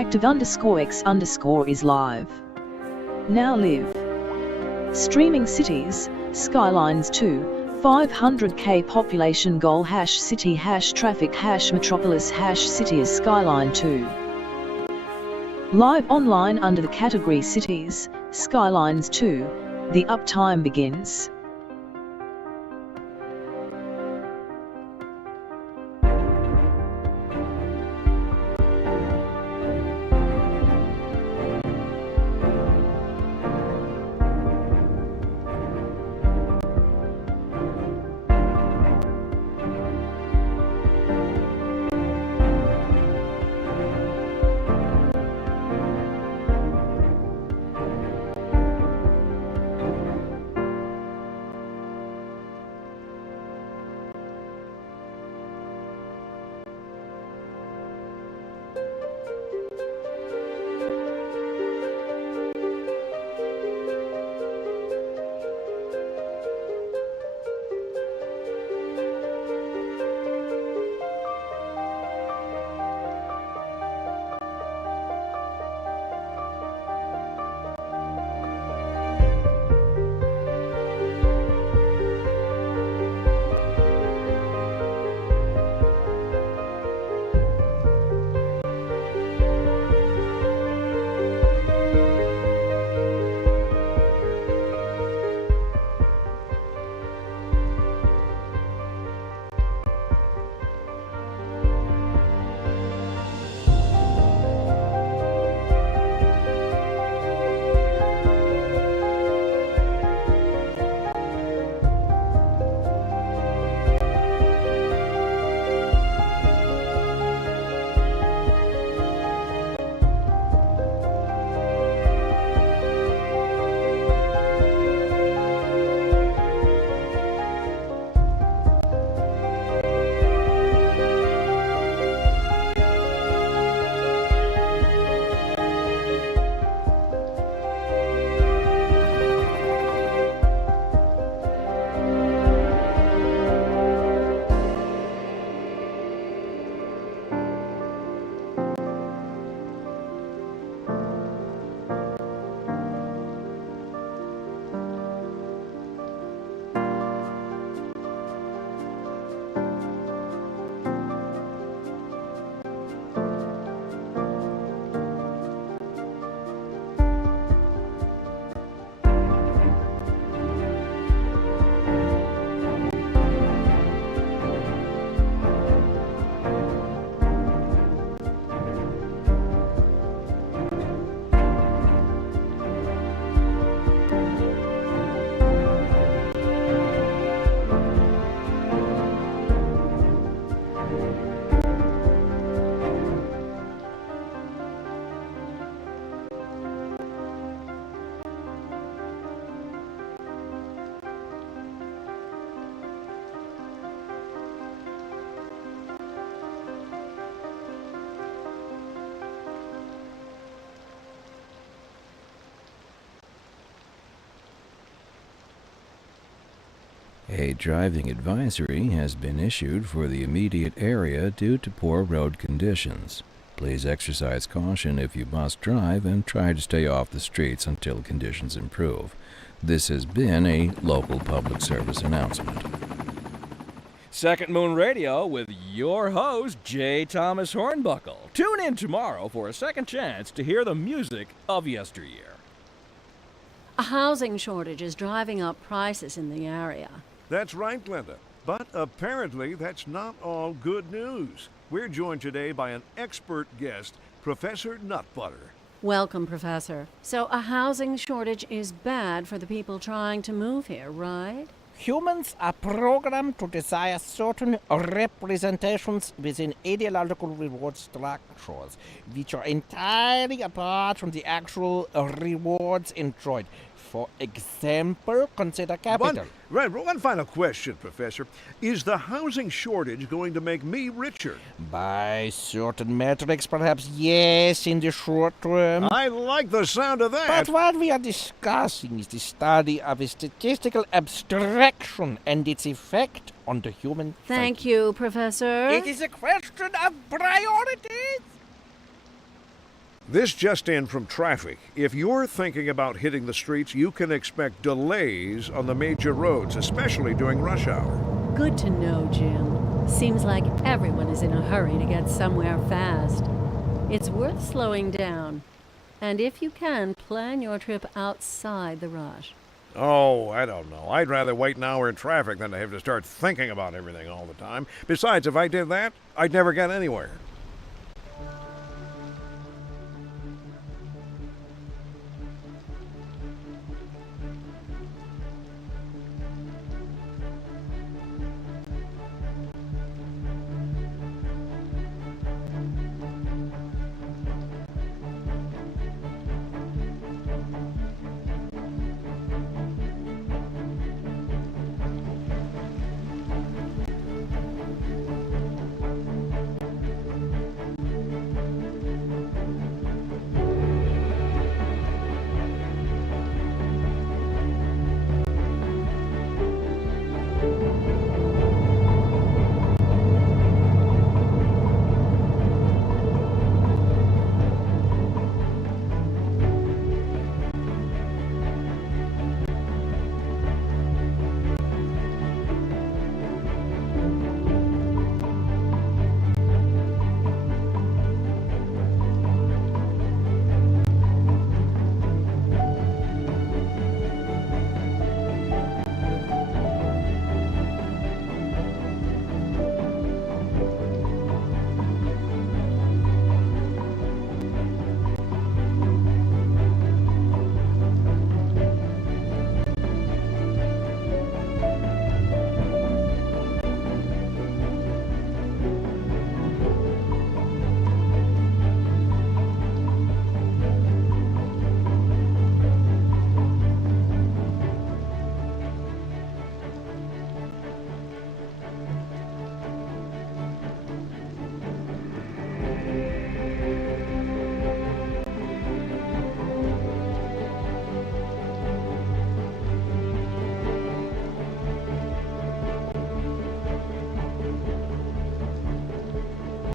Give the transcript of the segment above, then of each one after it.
active_X_ is live. Now live. Streaming cities, Skylines 2, 500k population goal #city #traffic #metropolis #cities Skyline 2. Live online under the category Cities, Skylines 2, the uptime begins. A driving advisory has been issued for the immediate area due to poor road conditions. Please exercise caution if you must drive and try to stay off the streets until conditions improve. This has been a local public service announcement. Second Moon Radio with your host, J. Thomas Hornbuckle. Tune in tomorrow for a second chance to hear the music of yesteryear. A housing shortage is driving up prices in the area. That's right, Glenda. But apparently that's not all good news. We're joined today by an expert guest, Professor Nutbutter. Welcome, Professor. So a housing shortage is bad for the people trying to move here, right? Humans are programmed to desire certain representations within ideological reward structures, which are entirely apart from the actual rewards enjoyed. For example, consider capital. One final question, Professor. Is the housing shortage going to make me richer? By certain metrics, perhaps yes, in the short term. I like the sound of that. But what we are discussing is the study of a statistical abstraction and its effect on the human Thank psyche. you, Professor. It is a question of priorities. This just in from traffic. If you're thinking about hitting the streets, you can expect delays on the major roads, especially during rush hour. Good to know, Jim. Seems like everyone is in a hurry to get somewhere fast. It's worth slowing down. And if you can, plan your trip outside the rush. Oh, I don't know. I'd rather wait an hour in traffic than to have to start thinking about everything all the time. Besides, if I did that, I'd never get anywhere.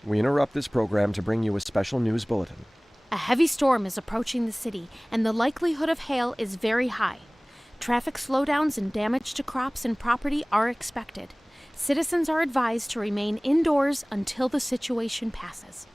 We interrupt this program to bring you a special news bulletin. A heavy storm is approaching the city, and the likelihood of hail is very high. Traffic slowdowns and damage to crops and property are expected. Citizens are advised to remain indoors until the situation passes.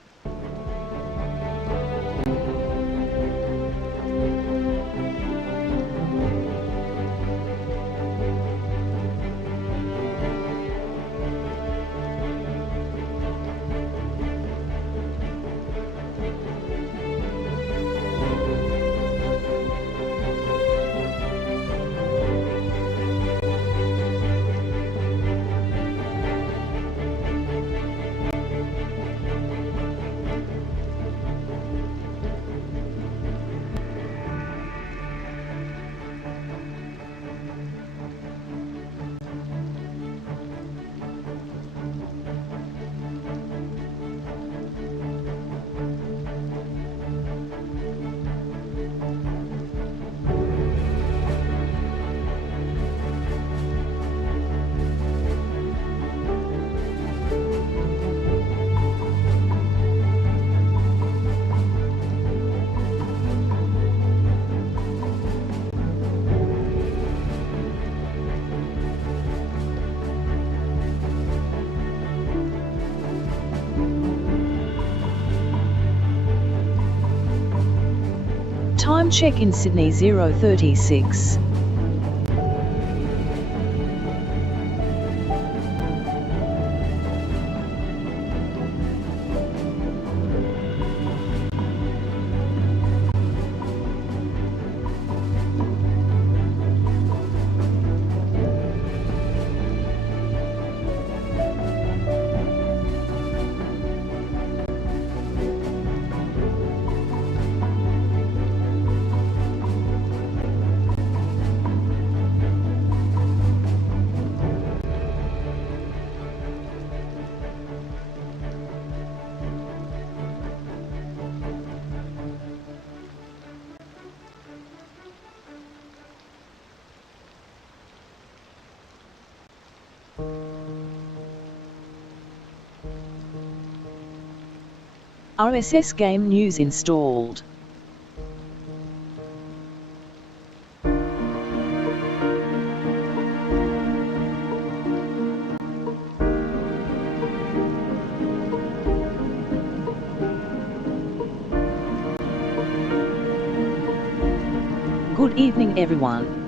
Time check in Sydney 036. RSS Game News installed. Good evening, everyone.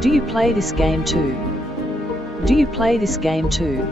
Do you play this game too? Do you play this game too?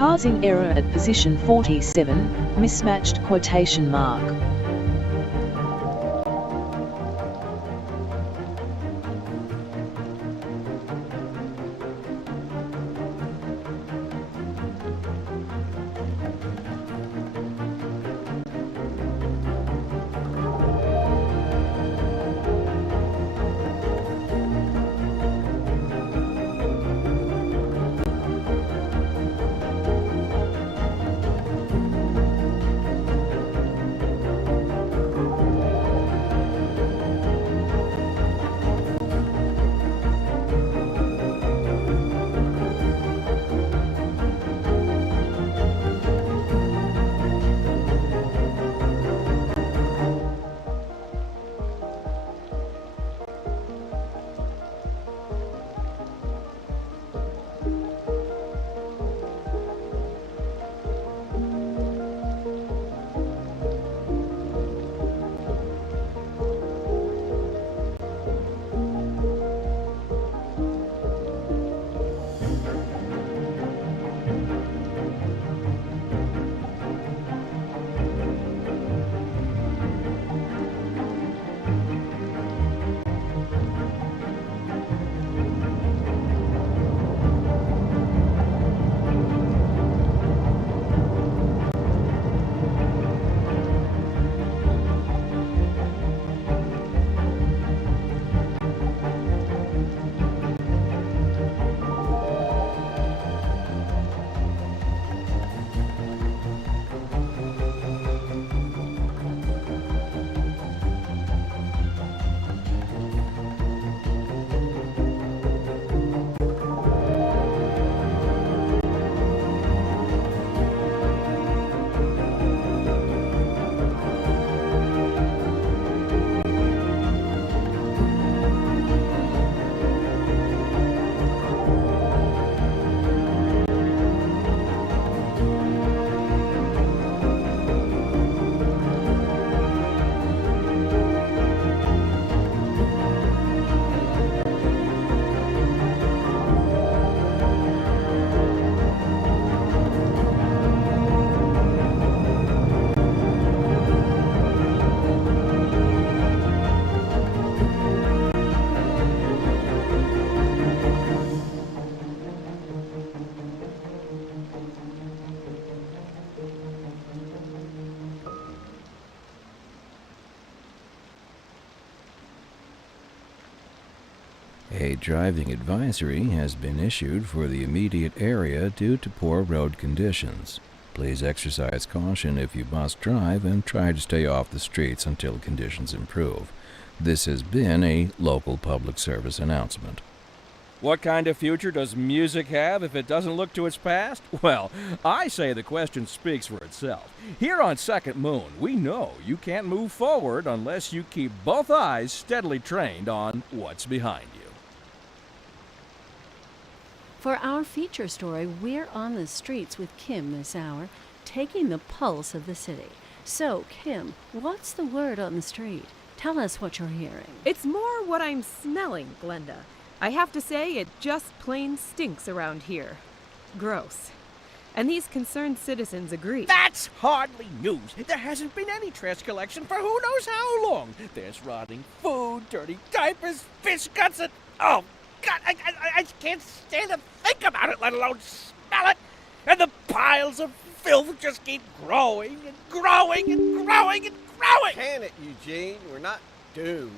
Parsing error at position 47, mismatched quotation mark. A driving advisory has been issued for the immediate area due to poor road conditions. Please exercise caution if you must drive and try to stay off the streets until conditions improve. This has been a local public service announcement. What kind of future does music have if it doesn't look to its past? Well, I say the question speaks for itself. Here on Second Moon, we know you can't move forward unless you keep both eyes steadily trained on what's behind you. For our feature story, we're on the streets with Kim this hour, taking the pulse of the city. So, Kim, what's the word on the street? Tell us what you're hearing. It's more what I'm smelling, Glenda. I have to say, it just plain stinks around here. Gross. And these concerned citizens agree. That's hardly news. There hasn't been any trash collection for who knows how long. There's rotting food, dirty diapers, fish guts, and... Oh, God, I can't stand to think about it, let alone smell it. And the piles of filth just keep growing and growing and growing and growing. Can it, Eugene? We're not doomed.